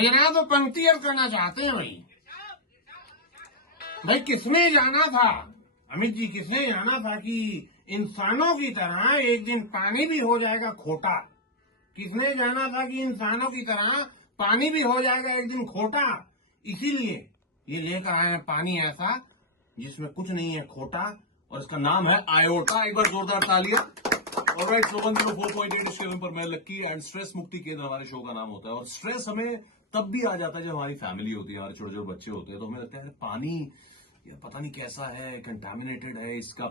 भैया तो पंक्तियां करना चाहते हैं भाई। भाई किसने जाना था, अमित जी, किसने जाना था कि इंसानों की तरह एक दिन पानी भी हो जाएगा खोटा। किसने जाना था कि इंसानों की तरह पानी भी हो जाएगा एक दिन खोटा। इसीलिए ये लेकर आए हैं पानी ऐसा जिसमें कुछ नहीं है खोटा, और इसका नाम है आयोटा। एक बार जोरदार तालियां। ऑलराइट, 104.8 इस शो पर मैं लक्की एंड स्ट्रेस मुक्ति केंद्र हमारे शो का नाम होता है। और स्ट्रेस हमें तब भी आ जाता है जब हमारी फैमिली होती है, हमारे छोटे छोटे बच्चे होते हैं, तो हमें लगता है पानी यार पता नहीं कैसा है, कंटामिनेटेड है, इसका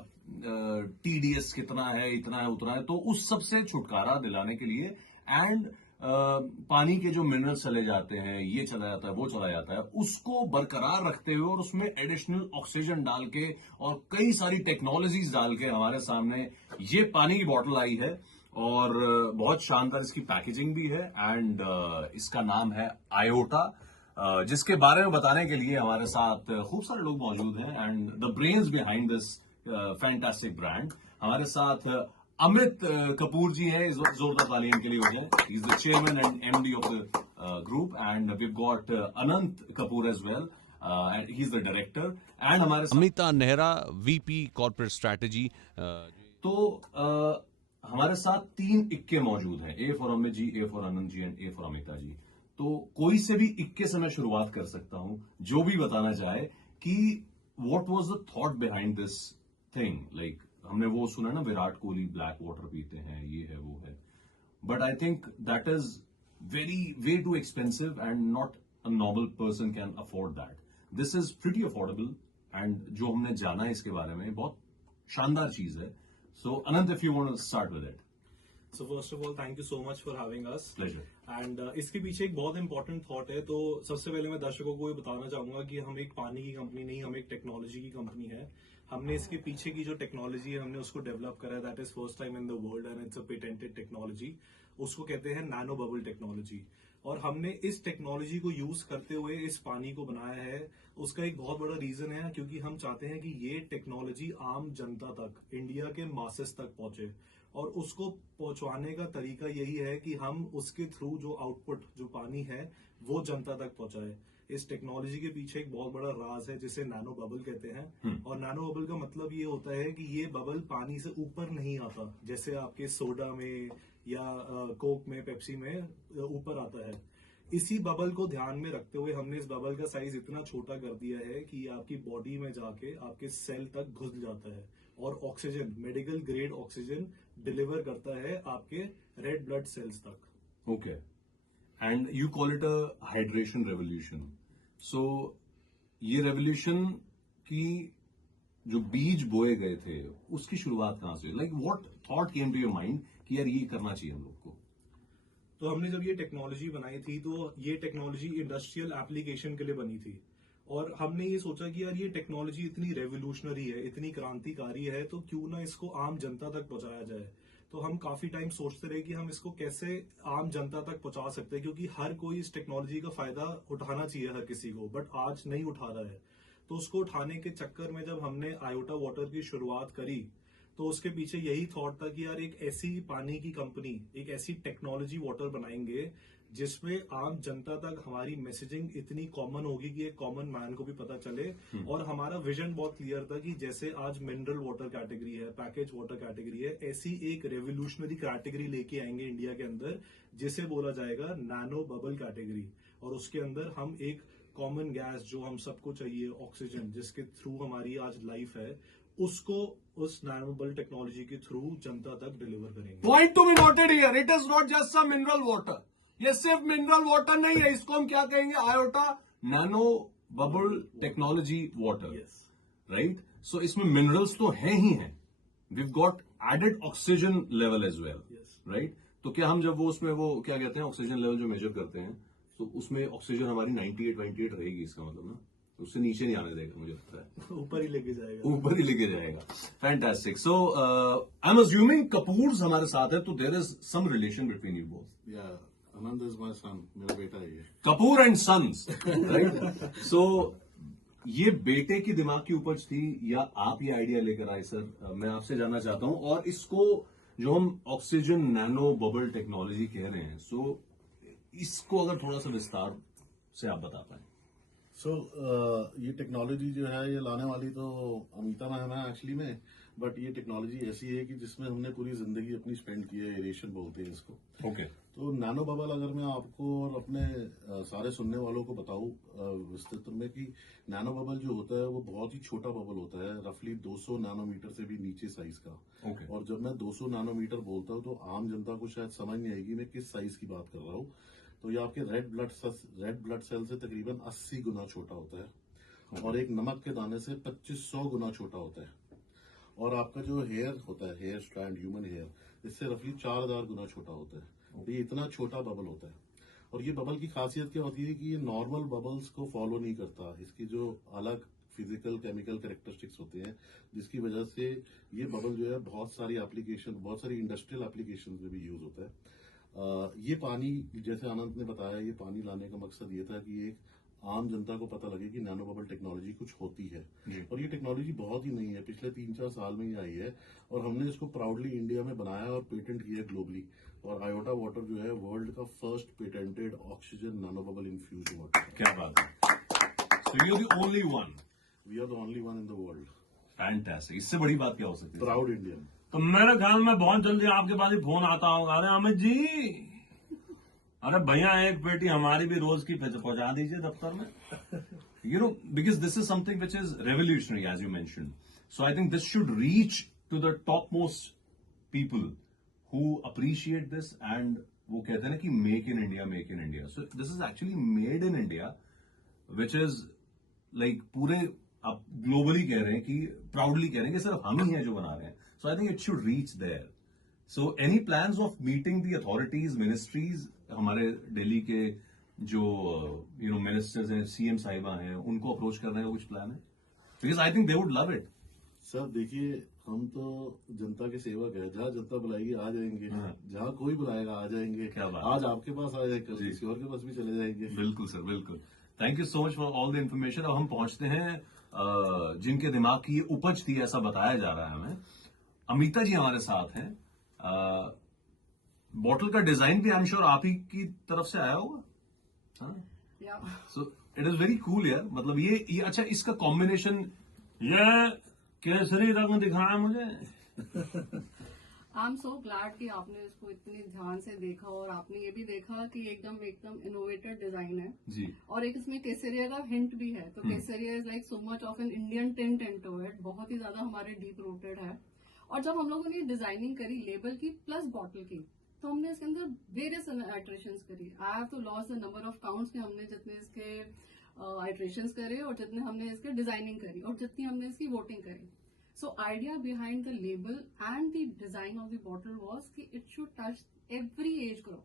टीडीएस कितना है, इतना है उतना है। तो उस सब से छुटकारा दिलाने के लिए एंड पानी के जो मिनरल्स चले जाते हैं, ये चला जाता है, वो चला जाता है, उसको बरकरार रखते हुए और उसमें एडिशनल ऑक्सीजन डाल के और कई सारी टेक्नोलॉजीज डाल के हमारे सामने ये पानी की बॉटल आई है। और बहुत शानदार इसकी पैकेजिंग भी है एंड इसका नाम है आयोटा, जिसके बारे में बताने के लिए हमारे साथ खूब सारे लोग मौजूद हैं and the brains behind this fantastic brand. हमारे साथ अमित कपूर जी हैं, इस वक्त जोरदार तालियां इनके लिए हो जाए। He is the chairman and MD of the group and we got Anant Kapoor as well, he is the director and हमारे साथ Amita Nehra, VP corporate strategy. तो हमारे साथ 3 इक्के मौजूद हैं, A for Amit ji, A for Anand ji and A for Amita ji. तो कोई से भी इक्के से मैं शुरुआत कर सकता हूं, जो भी बताना चाहे कि what was the thought behind this thing. Like हमने वो सुना ना, विराट कोहली ब्लैक वाटर पीते हैं, ये है वो है, but I think that is very way too expensive and not a normal person can afford that. This is pretty affordable and जो हमने जाना है इसके बारे में बहुत शानदार चीज है। So, Anant, if you want to start with it. So first of all, thank you so much for having us. Pleasure. And इसके पीछे एक बहुत इंपॉर्टेंट थॉट है। तो सबसे पहले मैं दर्शकों को ये बताना चाहूंगा कि हम एक पानी की कंपनी नहीं, हम एक टेक्नोलॉजी की कंपनी है। हमने इसके पीछे की जो टेक्नोलॉजी है, हमने उसको डेवलप करा है। That is first time in the world and it's a patented technology. उसको कहते हैं नैनो बबल टेक्नोलॉजी। और हमने इस टेक्नोलॉजी को यूज करते हुए इस पानी को बनाया है। उसका एक बहुत बड़ा रीजन है क्योंकि हम चाहते हैं कि ये टेक्नोलॉजी आम जनता तक, इंडिया के मासेस तक पहुंचे। और उसको पहुंचवाने का तरीका यही है कि हम उसके थ्रू जो आउटपुट, जो पानी है, वो जनता तक पहुंचाए। इस टेक्नोलॉजी के पीछे एक बहुत बड़ा राज है जिसे नैनो बबल कहते हैं। और नैनो बबल का मतलब ये होता है कि ये बबल पानी से ऊपर नहीं आता, जैसे आपके सोडा में या कोक में, पेप्सी में ऊपर आता है। इसी बबल को ध्यान में रखते हुए हमने इस बबल का साइज इतना छोटा कर दिया है कि आपकी बॉडी में जाके आपके सेल तक घुस जाता है और oxygen, medical grade oxygen deliver करता है आपके रेड ब्लड सेल्स तक। Okay, and you call it a hydration revolution. So ये रेवोल्यूशन की जो बीज बोए गए थे, उसकी शुरुआत कहां से? Like what thought came to your mind कि यार ये करना चाहिए हम लोग को? तो हमने जब ये टेक्नोलॉजी बनाई थी तो ये टेक्नोलॉजी इंडस्ट्रियल एप्लीकेशन के लिए बनी थी। और हमने ये सोचा कि यार ये टेक्नोलॉजी इतनी रेवोल्यूशनरी है, इतनी क्रांतिकारी है, तो क्यों ना इसको आम जनता तक पहुंचाया जाए। तो हम काफी टाइम सोचते रहे कि हम इसको कैसे आम जनता तक पहुंचा सकते हैं, क्योंकि हर कोई इस टेक्नोलॉजी का फायदा उठाना चाहिए हर किसी को, बट आज नहीं उठा रहा है। तो उसको उठाने के चक्कर में जब हमने आयोटा वाटर की शुरुआत करी, तो उसके पीछे यही थॉट था कि यार एक ऐसी पानी की कंपनी, एक ऐसी टेक्नोलॉजी वाटर बनाएंगे जिसमें आम जनता तक हमारी मैसेजिंग इतनी कॉमन होगी कि एक कॉमन मैन को भी पता चले। और हमारा विजन बहुत क्लियर था कि जैसे आज मिनरल वाटर कैटेगरी है, पैकेज वाटर कैटेगरी है, ऐसी एक रेवोल्यूशनरी कैटेगरी लेके आएंगे इंडिया के अंदर जिसे बोला जाएगा नैनो बबल कैटेगरी। और उसके अंदर हम एक कॉमन गैस जो हम सबको चाहिए, ऑक्सीजन, जिसके थ्रू हमारी आज लाइफ है, उसको उस नैनो बबल टेक्नोलॉजी के थ्रू जनता तक डिलीवर करेंगे। Point to be noted here, it is not just a mineral water. ये सिर्फ मिनरल वाटर नहीं है, इसको हम क्या कहेंगे? Iota nano bubble technology water, right? So इसमें मिनरल्स तो हैं ही हैं, we got added oxygen level as well, right? तो क्या हम जब वो उसमें वो क्या कहते हैं ऑक्सीजन लेवल जो मेजर करते हैं, तो उसमें ऑक्सीजन हमारी 98 रहेगी, इसका मतलब ना उससे नीचे नहीं आने देगा, मुझे लगता है ऊपर ही लेके जाएगा, ऊपर ही लेके जाएगा। Fantastic. So I am assuming Kapoors हमारे साथ है, तो there is some relation between you both. Yeah Anand is my son, मेरा बेटा है ये। Kapoor and sons, right? So ये बेटे की दिमाग की उपज थी या आप ये आइडिया लेकर आए? सर मैं आपसे जानना चाहता हूं। और इसको जो हम ऑक्सीजन नैनो बबल टेक्नोलॉजी कह रहे हैं, सो इसको अगर थोड़ा सा विस्तार से आप बता पाए? सो ये टेक्नोलॉजी जो है ये लाने वाली तो अमिता मैम है एक्चुअली में, बट ये टेक्नोलॉजी ऐसी है कि जिसमें हमने पूरी जिंदगी अपनी स्पेंड की है, एरेशन बोलते हैं इसको। ओके। तो नैनो बबल अगर मैं आपको और अपने सारे सुनने वालों को बताऊं विस्तृत में कि नैनो बबल जो होता है वो बहुत ही छोटा बबल होता है, रफली 200 नैनोमीटर से भी नीचे साइज का। ओके। और जब मैं 200 नैनोमीटर बोलता हूं तो आम जनता को शायद समझ नहीं आएगी मैं किस साइज की बात कर रहा हूं। तो ये आपके रेड ब्लड सेल से तकरीबन 80 गुना छोटा होता है और एक नमक के दाने से 2500 गुना छोटा होता है। और आपका जो हेयर होता है, हेयर स्ट्रैंड, ह्यूमन हेयर, इससे रफली 4000 गुना छोटा होता है। तो ये इतना छोटा बबल होता है। और ये बबल की खासियत क्या होती है कि ये नॉर्मल बबल्स को फॉलो नहीं करता। इसकी जो अलग फिजिकल केमिकल कैरेक्टरिस्टिक्स होते हैं जिसकी वजह से ये बबल जो है बहुत सारी एप्लीकेशन, बहुत सारी इंडस्ट्रियल एप्लीकेशन में भी यूज होता है। ये पानी, जैसे आनंद ने बताया, ये पानी लाने का मकसद ये था कि एक आम जनता को पता लगे कि नैनो बबल टेक्नोलॉजी कुछ होती है। और ये टेक्नोलॉजी बहुत ही नई है, पिछले 3-4 साल में ही आई है और हमने इसको प्राउडली इंडिया में बनाया और पेटेंट किया ग्लोबली। और आयोटा वाटर जो है वर्ल्ड का first patented oxygen nano bubble infuse water. क्या बात है! So you're the only one. We are the only one in the world. Fantastic! इससे बड़ी बात क्या हो सकती है? Proud Indian. तो मेरे ख्याल में बहुत जल्दी आपके पास ही फोन आता होगा, अरे अमित जी, अरे भैया एक पेटी हमारी भी रोज की पहुंचा दीजिए दफ्तर में। You know, because this is something which is revolutionary, as you mentioned. So I think this should reach to the topmost people who appreciate this and वो कहते हैं ना कि make in India, make in India. So this is actually made in India, which is like पूरे आप globally कह रहे हैं कि प्राउडली कह रहे हैं कि सिर्फ हम ही हैं जो बना रहे हैं. So I think it should reach there. So any plans of meeting the authorities, ministries, हमारे दिल्ली के जो मिनिस्टर्स हैं, सीएम साहिबा हैं, उनको अप्रोच करने का कुछ प्लान है? Because I think they would love it. Sir देखिए, हम तो जनता के सेवक है, जहाँ जनता बुलाएगी आ जाएंगे, जहाँ कोई बुलाएगा आ जाएंगे. क्या बात. आज आपके पास आ जाए, कल किसी और के पास भी चले जाएंगे. बिल्कुल सर, बिल्कुल. Thank you so much for all the information. अब हम पहुंचते हैं जिनके दिमाग की ये उपज थी, ऐसा बताया जा रहा है हमें. अमिता जी हमारे साथ हैं. बॉटल का डिजाइन भी आई एम श्योर आप ही की तरफ से आया होगा. So it is very cool यार. मतलब ये अच्छा, इसका कॉम्बिनेशन, ये केसरी रंग दिखाया मुझे. आई एम सो ग्लैड कि आपने इसको इतनी ध्यान से देखा और आपने ये भी देखा कि एकदम इनोवेटिव डिजाइन है जी. और एक इसमें केसरिया का हिंट भी है. तो kesariya is like so much of an Indian tint into it. बहुत ही ज्यादा हमारे डीप रूटेड है. और जब हम लोगों ने डिजाइनिंग करी लेबल की प्लस बॉटल की, तो हमने इसके अंदर वेरियस आइट्रेशंस करी. I have to loss the number of counts कि हमने जितने इसके आइट्रेशंस करे और जितने हमने इसके डिजाइनिंग करी और जितनी हमने इसकी वोटिंग करी. So idea behind the label and the design of the bottle was that it should touch every age group.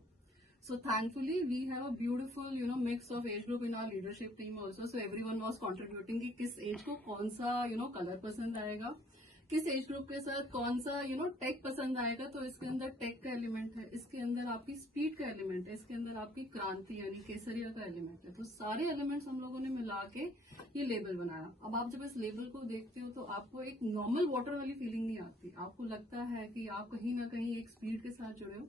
So thankfully we have a beautiful mix of age group in our leadership team also. So everyone was contributing कि किस age को कौन सा color पसंद आएगा, किस age group के साथ कौन सा टेक पसंद आएगा. तो इसके अंदर टेक का एलिमेंट है, इसके अंदर आपकी स्पीड का एलिमेंट है, इसके अंदर आपकी क्रांति यानी केसरिया का एलिमेंट है. तो सारे एलिमेंट्स हम लोगों ने मिला के ये लेबल बनाया. अब आप जब इस लेबल को देखते हो तो आपको एक नॉर्मल वाटर वाली फीलिंग नहीं आती. आपको लगता है कि आप कहीं ना कहीं एक स्पीड के साथ जुड़े हो,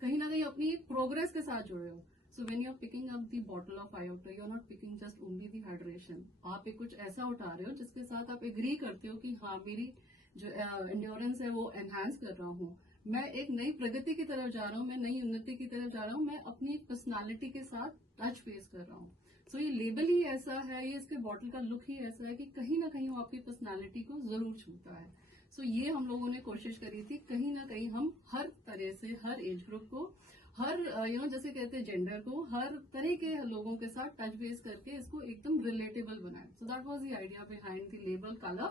कहीं ना कहीं अपनी प्रोग्रेस के साथ जुड़े हो. So when you are picking up the bottle of Iota, you are not picking just only the hydration. आप एक कुछ ऐसा उठा रहे हो जिसके साथ आप एग्री करते हो कि हाँ, मेरी जो एंड्योरेंस है वो एनहांस कर रहा हूँ, मैं एक नई प्रगति की तरफ जा रहा हूँ, मैं नई उन्नति की तरफ जा रहा हूँ, मैं अपनी एक पर्सनालिटी के साथ टच फेस कर रहा हूँ. सो ये लेबल ही ऐसा है, ये इसके बॉटल का लुक ही ऐसा है कि कहीं ना कहीं वो आपकी पर्सनालिटी को जरूर छूता है. सो ये हम लोगों ने कोशिश करी थी कहीं ना कहीं हम हर तरह से हर एज ग्रुप को, हर जैसे कहते हैं जेंडर को, हर तरह के लोगों के साथ टच बेस करके इसको एकदम रिलेटेबल बनाए. So that was the idea behind the label, colour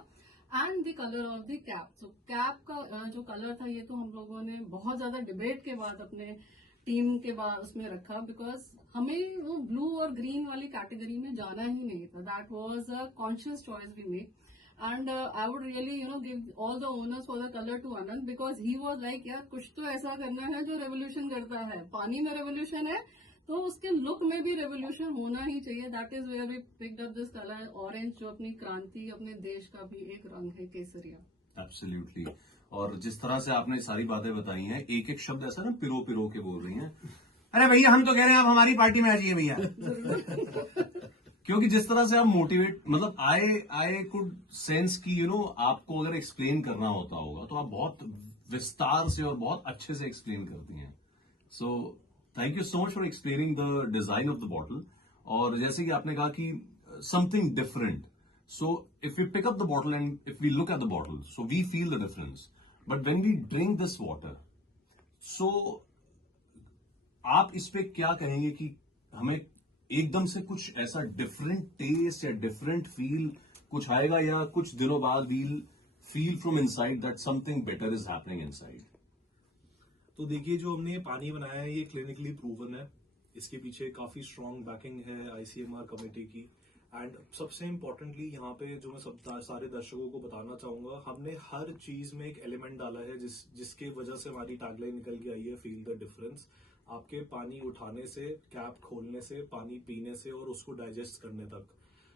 and the colour of the cap. So cap का जो कलर था ये तो हम लोगों ने बहुत ज्यादा डिबेट के बाद अपने टीम के बाद उसमें रखा, बिकॉज हमें वो ब्लू और ग्रीन वाली कैटेगरी में जाना ही नहीं था. That was a conscious choice we made. And I would really, give all the owners for the color to Anand, because he was like, यार कुछ तो ऐसा करना है जो रेवोल्यूशन करता है. पानी में रेवोल्यूशन है तो उसके लुक में भी रेवोल्यूशन होना ही चाहिए. That is where we picked up this colour orange, जो अपनी क्रांति, अपने देश का भी एक रंग है, केसरिया. एब्सोल्युटली. और जिस तरह से आपने सारी बातें बताई हैं, एक एक शब्द ऐसा ना पिरो पिरो के बोल रही हैं. अरे भैया हम तो कह रहे हैं आप हमारी पार्टी में आ जाइए भैया। क्योंकि जिस तरह से आप मोटिवेट, मतलब आई कुड सेंस कि आपको अगर एक्सप्लेन करना होगा तो आप बहुत विस्तार से और बहुत अच्छे से एक्सप्लेन करती हैं। So thank you so much for explaining the design of the bottle. और जैसे कि आपने कहा कि something different, so if we pick up the bottle and if we look at the bottle, so we feel the difference, but when we drink this water, so आप इस पे क्या कहेंगे कि हमें एकदम से कुछ ऐसा डिफरेंट टेस्ट या डिफरेंट फील कुछ आएगा, या कुछ दिनों बाद we'll feel from inside that something better is happening inside? तो देखिए, जो हमने ये पानी बनाया है ये क्लिनिकली प्रूवन है। इसके पीछे काफी स्ट्रांग बैकिंग है ICMR कमेटी की। एंड सबसे इम्पोर्टेंटली यहाँ पे जो मैं सारे दर्शकों को बताना चाहूंगा, हमने हर चीज में एक एलिमेंट डाला है जिसके वजह से हमारी टैगलाइन निकल के आई है, फील द डिफरेंस। आपके पानी उठाने से, कैप खोलने से, पानी पीने से और उसको डाइजेस्ट करने तक,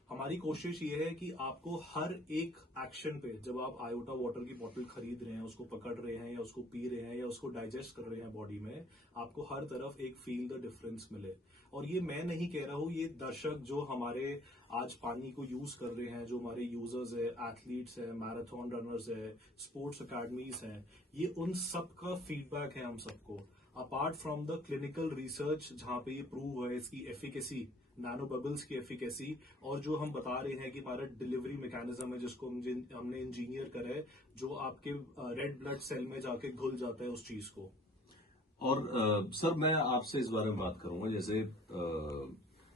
हमारी कोशिश ये है कि आपको हर एक एक्शन पे, जब आप आयोटा वाटर की बोतल खरीद रहे हैं, उसको पकड़ रहे हैं या उसको पी रहे हैं या उसको डाइजेस्ट कर रहे हैं बॉडी में, आपको हर तरफ एक फील द डिफरेंस मिले। और ये मैं नहीं कह रहा हूँ, ये दर्शक जो हमारे आज पानी को यूज कर रहे हैं, जो हमारे यूजर्स है, एथलीट्स है, मैराथन रनर्स है, स्पोर्ट्स अकेडमीज हैं, ये उन सब का फीडबैक है हम सबको। Apart from the clinical research जहां पे ये प्रूव है इसकी एफिकेसी, नैनो बबल्स की एफिकेसी, और जो हम बता रहे हैं कि हमारा डिलीवरी मैकेनिज्म है जिसको हमने इंजीनियर करा है, जो आपके रेड ब्लड सेल में जाके घुल जाता है उस चीज को। और सर मैं आपसे इस बारे में बात करूंगा,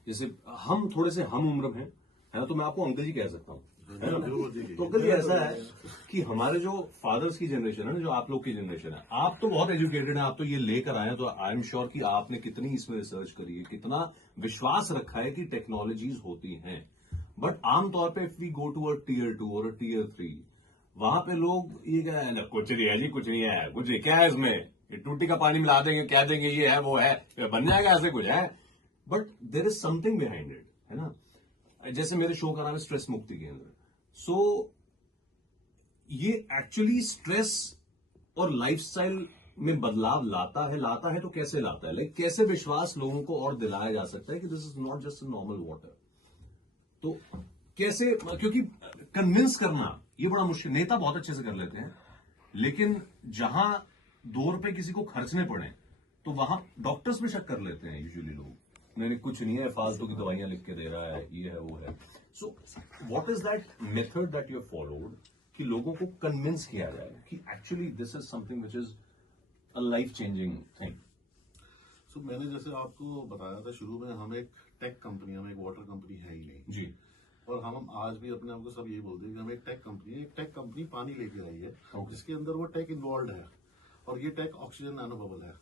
जैसे हम थोड़े से हम उम्र में है ना, तो मैं आपको अंकल जी कह सकता हूँ, है ना? तो अंकल जी ऐसा है कि हमारे जो फादर्स की जनरेशन है ना, जो आप लोग की जनरेशन है, आप तो बहुत एजुकेटेड हैं, आप तो ये लेकर आए हैं, तो आई एम श्योर कि आपने कितनी इसमें रिसर्च करी है, कितना विश्वास रखा है कि टेक्नोलॉजीज होती हैं। बट आमतौर पे if we go to a Tier 2 और Tier 3, वहां पे लोग ये कह रहे हैं, कुछ नहीं है जी, कुछ नहीं है, कुछ नहीं, क्या है इसमें, ये टूटी का पानी मिला देंगे, क्या देंगे, ये है वो है, बन जाएगा, ऐसे कुछ है। But there is something behind it, है ना? जैसे मेरे शो का नाम है स्ट्रेस मुक्ति केंद्र। सो ये एक्चुअली स्ट्रेस और लाइफस्टाइल में बदलाव लाता है तो कैसे लाता है? लाइक कैसे विश्वास लोगों को और दिलाया जा सकता है कि this is not just a normal water? तो कैसे, क्योंकि कन्विंस करना ये बड़ा मुश्किल, नेता बहुत अच्छे से कर लेते हैं, लेकिन जहां 2 रुपए किसी को खर्चने पड़े तो वहां डॉक्टर्स पे शक कर लेते हैं यूजुअली लोग, नहीं कुछ नहीं है, फालतू की दवाइयां लिख के दे रहा है, ये है वो है। So what is that method that you followed कि लोगों को कन्विंस किया जाए कि actually this is something which is a life changing thing? So मैंने जैसे आपको बताया था शुरू में, हम एक टेक कंपनी, हम एक वाटर कंपनी है ही नहीं जी। और हम आज भी अपने आप को सब यही बोलते हैं कि हम एक टेक कंपनी है। एक टेक कंपनी पानी लेके आई है जिसके अंदर वो टेक इन्वॉल्व है, और ये टेक ऑक्सीजन नैनो बबल है।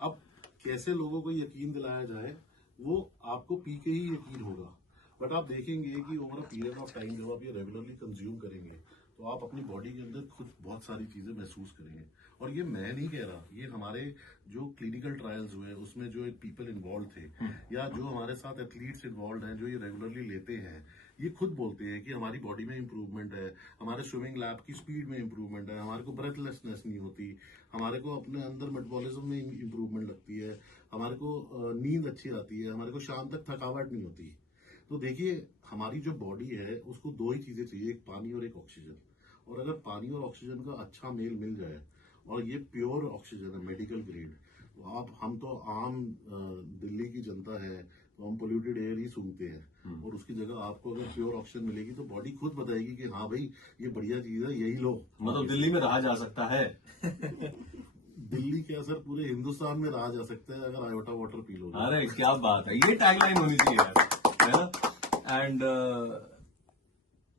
अब कैसे लोगों को यकीन दिलाया जाए, वो आपको पी के ही यकीन होगा। बट आप देखेंगे कि over a period of time जब आप ये रेगुलरली कंज्यूम करेंगे तो आप अपनी बॉडी के अंदर खुद बहुत सारी चीजें महसूस करेंगे। और ये मैं नहीं कह रहा, ये हमारे जो क्लिनिकल ट्रायल्स हुए उसमें जो एक पीपल इन्वॉल्व थे, या जो हमारे साथ एथलीट्स इन्वॉल्व हैं जो ये रेगुलरली लेते हैं, ये खुद बोलते हैं कि हमारी बॉडी में इंप्रूवमेंट है, हमारे स्विमिंग लैप की स्पीड में इंप्रूवमेंट है, हमारे को ब्रेथलेसनेस नहीं होती, हमारे को अपने अंदर मेटाबॉलिज्म में इंप्रूवमेंट लगती है, हमारे को नींद अच्छी आती है, हमारे को शाम तक थकावट नहीं होती। तो देखिए, हमारी जो बॉडी है उसको 2 ही चीजें चाहिए, एक पानी और एक ऑक्सीजन। और अगर पानी और ऑक्सीजन का अच्छा मेल मिल जाए, और ये प्योर ऑक्सीजन है, मेडिकल ग्रेड, तो हम तो आम दिल्ली की जनता है तो हम पोल्यूटेड एयर ही सूंघते हैं, और उसकी जगह आपको अगर प्योर ऑक्सीजन मिलेगी तो बॉडी खुद बताएगी कि हाँ भाई ये बढ़िया चीज है, यही लो। मतलब दिल्ली में रहा जा सकता है? दिल्ली के असर पूरे हिंदुस्तान में रहा जा सकता है अगर आयोटा वाटर पी लो। अरे क्या बात है, ये टैगलाइन होनी चाहिए यार, है ना? एंड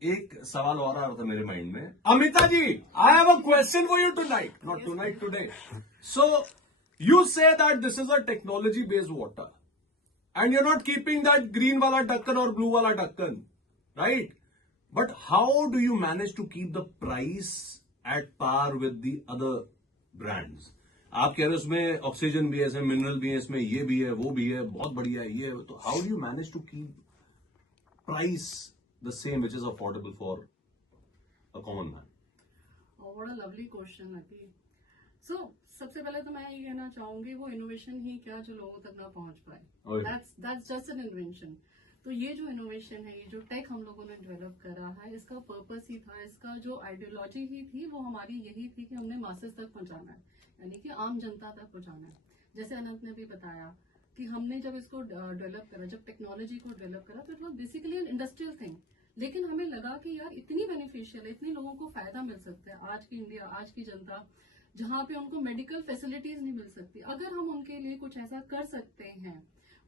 एक सवाल और आ रहा था मेरे माइंड में, Amita ji, I have a question for you tonight, not tonight, today. So you say that this is a technology based water and you're not keeping that green wala ढक्कन or blue wala ढक्कन, right? But how do you manage to keep the price at par with the other brands? आप कह रहे हो उसमें oxygen भी है, इसमें मिनरल भी है, इसमें ये भी है, वो भी है, बहुत बढ़िया है, ये है, तो how do you manage to keep price the same which is affordable for a common man? Oh, what a lovely question, Nati. सो सबसे पहले तो मैं ये कहना चाहूंगी वो इनोवेशन ही क्या जो लोगों तक ना पहुंच पाए, ओए। That's just an invention. तो ये जो इनोवेशन है, ये जो टेक हम लोगों ने डेवलप करा है, इसका पर्पस ही था, इसका जो आइडियोलॉजी ही थी वो हमारी यही थी कि हमने मासेस तक पहुंचाना है, यानी कि आम जनता तक पहुंचाना है। जैसे अनंत ने भी बताया कि हमने जब इसको डेवलप करा, जब टेक्नोलॉजी को डेवलप करा, तो it was basically an industrial thing. लेकिन हमें लगा कि यार इतनी बेनिफिशियल है, इतने लोगों को फायदा मिल सकता है। आज की इंडिया, आज की जनता जहाँ पे उनको मेडिकल फैसिलिटीज नहीं मिल सकती, अगर हम उनके लिए कुछ ऐसा कर सकते हैं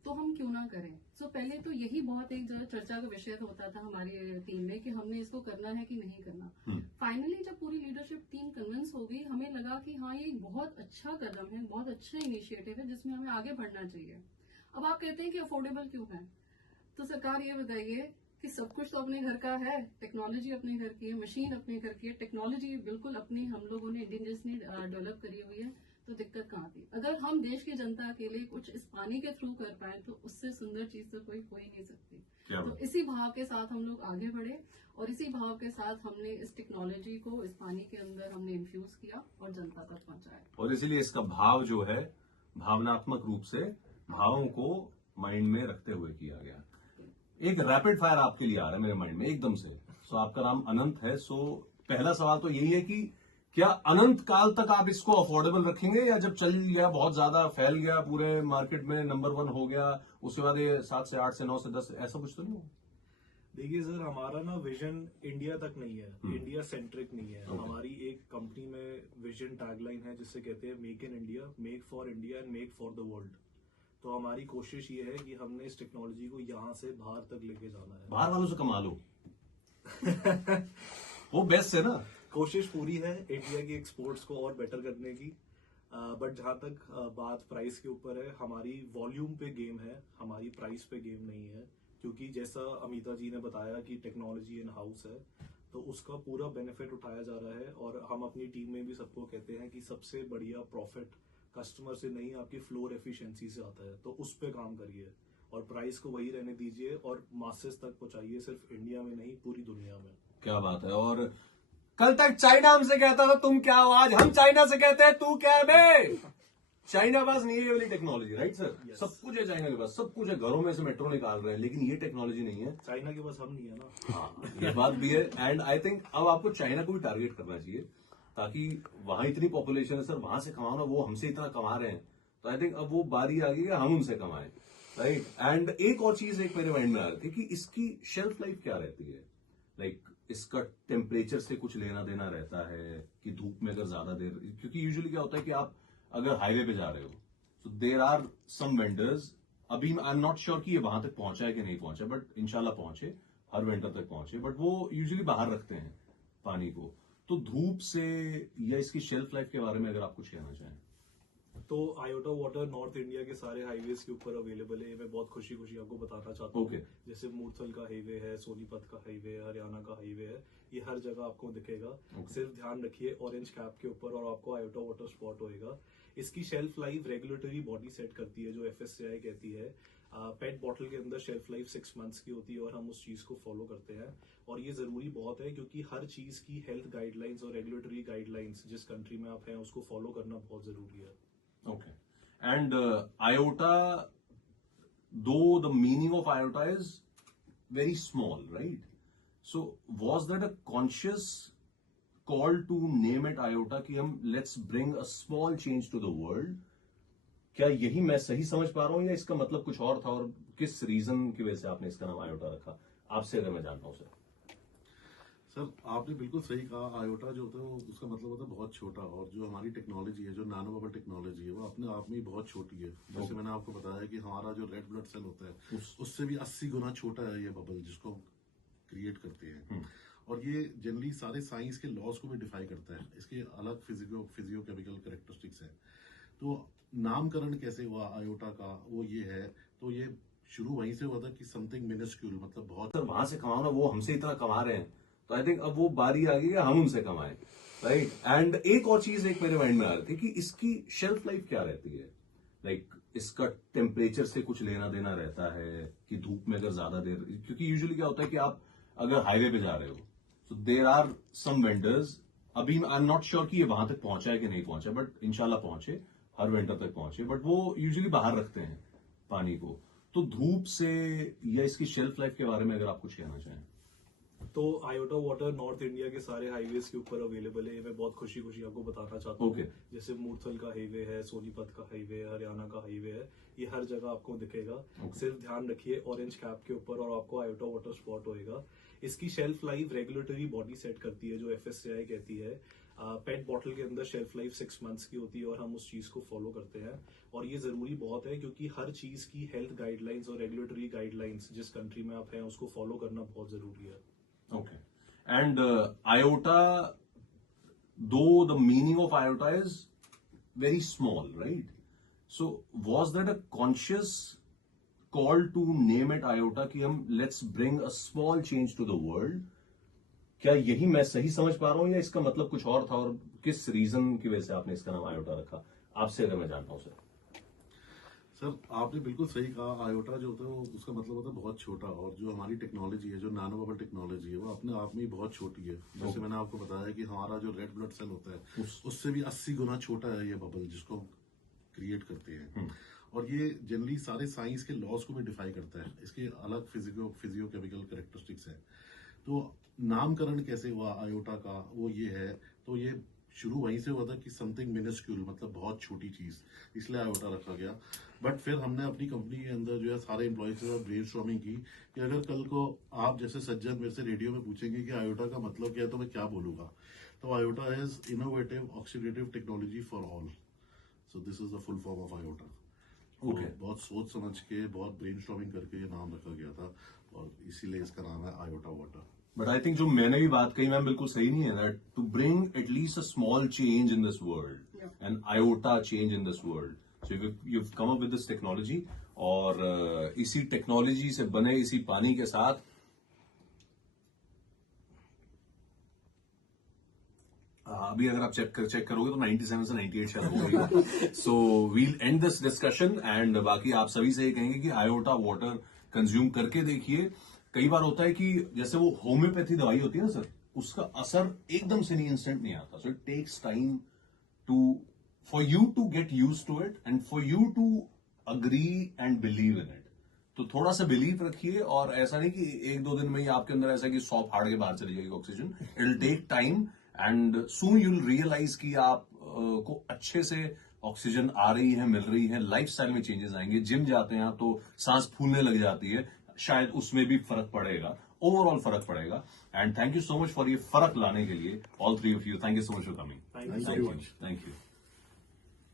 तो हम क्यों ना करें। सो पहले तो यही बहुत एक जो चर्चा का विषय होता था हमारी टीम में कि हमने इसको करना है कि नहीं करना। फाइनली जब पूरी लीडरशिप टीम कन्विंस हो गई, हमें लगा कि हाँ ये एक बहुत अच्छा कदम है, बहुत अच्छा इनिशिएटिव है जिसमें हमें आगे बढ़ना चाहिए। अब आप कहते हैं कि अफोर्डेबल क्यों है, तो सरकार ये बताइए कि सब कुछ तो अपने घर का है, टेक्नोलॉजी अपने घर की है, मशीन अपने घर की है, टेक्नोलॉजी बिल्कुल अपनी हम लोगों ने इंडियंस ने डेवलप करी हुई है, तो दिक्कत कहाँ थी। अगर हम देश की जनता के लिए कुछ इस पानी के थ्रू कर पाए तो उससे सुंदर चीज तो कोई हो ही नहीं सकती। क्या तो बात। इसी भाव के साथ हम लोग आगे बढ़े और इसी भाव के साथ हमने इस टेक्नोलॉजी को इस पानी के अंदर हमने इन्फ्यूज किया और जनता तक पहुंचाया। और इसीलिए इसका भाव जो है भावनात्मक रूप से भावों को माइंड में रखते हुए किया गया। एक रैपिड फायर आपके लिए आ रहा है मेरे माइंड में एकदम से। सो आपका नाम अनंत है। सो पहला सवाल तो यही है कि क्या अनंत काल तक आप इसको अफोर्डेबल रखेंगे, या जब चल गया, बहुत ज्यादा फैल गया, पूरे मार्केट में नंबर 1 हो गया, उसके बाद ये 7 से 8 से 9 से 10 ऐसा कुछ तो नहीं हो? देखिए सर, हमारा ना विजन इंडिया तक नहीं है, इंडिया सेंट्रिक नहीं है। हमारी एक कंपनी में विजन टैगलाइन है जिससे कहते हैं make in India, make for India and make for the world. तो हमारी कोशिश ये है कि हमने इस टेक्नोलॉजी को यहाँ से बाहर तक लेके जाना है। बाहर वालों से कमा लो वो बेस्ट है ना। कोशिश पूरी है इंडिया की एक्सपोर्ट्स को और बेटर करने की, बट जहां तक बात प्राइस के ऊपर है, हमारी वॉल्यूम पे गेम है, हमारी प्राइस पे गेम नहीं है। क्योंकि जैसा अमिता जी ने बताया कि टेक्नोलॉजी इन हाउस है, तो उसका पूरा बेनिफिट उठाया जा रहा है। और हम अपनी टीम में भी सबको कहते हैं कि सबसे बढ़िया प्रॉफिट कस्टमर से नहीं, आपकी फ्लोर एफिशिएंसी से आता है। तो उस पे काम करिए और प्राइस को वही रहने दीजिए और मासेस तक पहुंचाइए, सिर्फ इंडिया में नहीं पूरी दुनिया में। क्या बात है। और कल तक चाइना हमसे कहता था तुम क्या हो, आज हम चाइना से कहते हैं तू क्या है बे। चाइना पास नहीं है ये वाली टेक्नोलॉजी, राइट सर? Yes. सब कुछ है चाइना के पास, सब कुछ है, घरों में से मेट्रो निकाल रहे हैं, लेकिन ये टेक्नोलॉजी नहीं है। चाइना के पास हम नहीं है ना। हाँ, ये बात भी है। एंड आई थिंक अब आपको चाइना को भी टारगेट करना चाहिए, ताकि वहां इतनी पॉपुलेशन है सर, वहां से कमाना, वो हमसे इतना कमा रहे हैं, तो आई थिंक अब वो बारी आ गई है हम उनसे कमाएं, राइट? एंड एक और चीज एक मेरे माइंड में आ रही थी कि इसकी शेल्फ लाइफ क्या रहती है। लाइक इसका टेम्परेचर से कुछ लेना देना रहता है कि धूप में अगर ज्यादा देर, क्योंकि यूजुअली क्या होता है कि आप अगर हाईवे पे जा रहे हो तो देर आर सम वेंडर्स, अभी आई एम नॉट श्योर कि ये वहां तक पहुंचा है कि नहीं पहुंचा, बट इंशाल्लाह पहुंचे, हर वेंडर तक पहुंचे, बट वो यूजुअली बाहर रखते हैं पानी को। तो धूप से या इसकी शेल्फ लाइफ के बारे में अगर आप कुछ कहना चाहें। तो आयोटा वाटर नॉर्थ इंडिया के सारे हाईवेज के ऊपर अवेलेबल है। मैं बहुत खुशी आपको बताना चाहता हूँ। Okay. जैसे मूर्थल का हाईवे है, सोनीपत का हाईवे है, हरियाणा का हाईवे है, ये हर जगह आपको दिखेगा। Okay. सिर्फ ध्यान रखिए ऑरेंज कैप के ऊपर और आपको आयोटा वाटर स्पॉट होएगा। इसकी shelf life regulatory body set करती है, जो FSCI कहती है। पेट बॉटल के अंदर शेल्फ लाइफ 6 मंथ्स की होती है और हम उस चीज को फॉलो करते हैं। और ये जरूरी बहुत है क्योंकि हर चीज की हेल्थ गाइडलाइंस और रेगुलेटरी गाइडलाइंस जिस कंट्री में आप हैं उसको फॉलो करना बहुत जरूरी है। Okay. And iota, though the meaning of iota is very small, right? So was that a conscious call to name it iota कि हम let's bring a small change to the world? क्या यही मैं सही समझ पा रहा हूँ या इसका मतलब कुछ और था, और किस रीजन की वजह से आपने इसका नाम iota रखा, आपसे अगर मैं जानता हूँ सर? सर आपने बिल्कुल सही कहा। आयोटा जो होता है वो उसका मतलब होता है बहुत छोटा, और जो हमारी टेक्नोलॉजी है, जो नैनो बबल टेक्नोलॉजी है, वो अपने आप में ही बहुत छोटी है। जैसे मैंने आपको बताया कि हमारा जो रेड ब्लड सेल होता है उससे भी 80 गुना छोटा है ये बबल जिसको हम क्रिएट करते हैं। और ये जनरली सारे साइंस के लॉज को भी डिफाई करता है। इसके अलग फिजियोकेमिकल कैरेक्टरिस्टिक्स है। तो नामकरण कैसे हुआ आयोटा का, वो ये है, तो ये शुरू वहीं से हुआ था कि समथिंग मिनिस्क्यूल, मतलब बहुत सर वहां से कमाना, वो हमसे इतना कमा रहे हैं, तो आई थिंक अब वो बारी आ गई है हम उनसे कमाएं, राइट? एंड एक और चीज एक मेरे माइंड में आ रही थी कि इसकी शेल्फ लाइफ क्या रहती है। लाइक इसका टेम्परेचर से कुछ लेना देना रहता है कि धूप में अगर ज्यादा देर, क्योंकि यूजुअली क्या होता है कि आप अगर हाईवे पे जा रहे हो तो देर आर सम वेंडर्स, अभी आई एम नॉट श्योर कि ये वहां तक पहुंचा है कि नहीं पहुंचा, बट इंशाल्लाह पहुंचे, हर विंटर तक पहुंचे। बट वो यूजुअली बाहर रखते हैं पानी को, तो धूप से या इसकी शेल्फ लाइफ के बारे में अगर आप कुछ कहना चाहें। तो आयोटा वाटर नॉर्थ इंडिया के सारे हाईवेज के ऊपर अवेलेबल है। मैं बहुत खुशी खुशी आपको बताना चाहता हूँ। Okay. जैसे मूर्थल का हाईवे है, सोनीपत का हाईवे है, हरियाणा का हाईवे है, ये हर जगह आपको दिखेगा। Okay. सिर्फ ध्यान रखिए ऑरेंज कैप के ऊपर और आपको आयोटा वाटर स्पॉट होएगा। इसकी shelf life regulatory body set करती है, जो FSCI कहती है। पेट बॉटल के अंदर शेल्फ लाइफ 6 मंथ्स की होती है और हम उस चीज को फॉलो करते हैं। और ये जरूरी बहुत है क्योंकि हर चीज की हेल्थ गाइडलाइंस और रेगुलेटरी गाइडलाइंस जिस कंट्री में आप हैं उसको फॉलो करना बहुत जरूरी है। Okay. And iota, though the meaning of iota is very small, right? So was that a conscious call to name it iota कि हम let's bring a small change to the world? क्या यही मैं सही समझ पा रहा हूं या इसका मतलब कुछ और था, और किस रीजन की वजह से आपने इसका नाम आयोटा रखा, आपसे अगर मैं जानता हूं सर। सर आपने बिल्कुल सही कहा। आयोटा जो होता है वो उसका मतलब होता है बहुत छोटा, और जो हमारी टेक्नोलॉजी है, जो नैनो बबल टेक्नोलॉजी है, वो अपने आप में ही बहुत छोटी है। जैसे मैंने आपको बताया कि हमारा जो रेड ब्लड सेल होता है उससे भी 80 गुना छोटा है ये बबल जिसको क्रिएट करते हैं। और ये जनरली सारे साइंस के लॉज को भी डिफाई करता है। इसके अलग फिजियो केमिकल कैरेक्टरिस्टिक्स है। तो नामकरण कैसे हुआ आयोटा का, वो ये है, तो ये शुरू वहीं से हुआ था कि समथिंग मिनिस्क्यूल, मतलब बहुत छोटी चीज, इसलिए आयोटा रखा गया। बट फिर हमने अपनी कंपनी के अंदर जो है सारे एम्प्लॉयज के साथ ब्रेनस्टॉर्मिंग की कि अगर कल को आप जैसे सज्जन मेरे से रेडियो में पूछेंगे कि आयोटा का मतलब क्या है, तो मैं क्या बोलूंगा। तो iota is innovative oxidative technology for all. So this is the full form of iota. Okay. बहुत सोच समझ के, बहुत ब्रेनस्टॉर्मिंग करके ये नाम रखा गया था, और इसीलिए इसका नाम है iota water. But I think जो मैंने भी बात कही मैम बिल्कुल सही नहीं है, that to bring at least a small change in this world and iota change in this world. So you come up with this technology, और इसी टेक्नोलॉजी से बने इसी पानी के साथ अभी अगर आप चेक करोगे तो 97 से 98 शायद हो गई। So we'll end this discussion, and बाकी आप सभी से ये कहेंगे कि आयोटा वाटर कंज्यूम करके देखिए। कई बार होता है कि जैसे वो होम्योपैथी दवाई होती है ना सर, उसका असर एकदम से नहीं, इंस्टेंट नहीं आता। So it takes time to for you to get used to it and for you to agree and believe in it. तो थोड़ा सा बिलीव रखिए, और ऐसा नहीं कि 1-2 दिन में ही आपके अंदर ऐसा कि 100 फाड़ के बाहर चली जाएगी oxygen. It will take time and soon you will realise कि आप को अच्छे से ऑक्सीजन आ रही है, मिल रही है। लाइफस्टाइल में चेंजेस आएंगे। जिम जाते हैं तो सांस फूलने लग जाती है, शायद उसमें भी फर्क पड़ेगा, ओवरऑल फर्क पड़ेगा। And thank you so much for ये फर्क लाने के लिए, all 3 of you। Thank you so much for coming. Thank you so much. Thank you.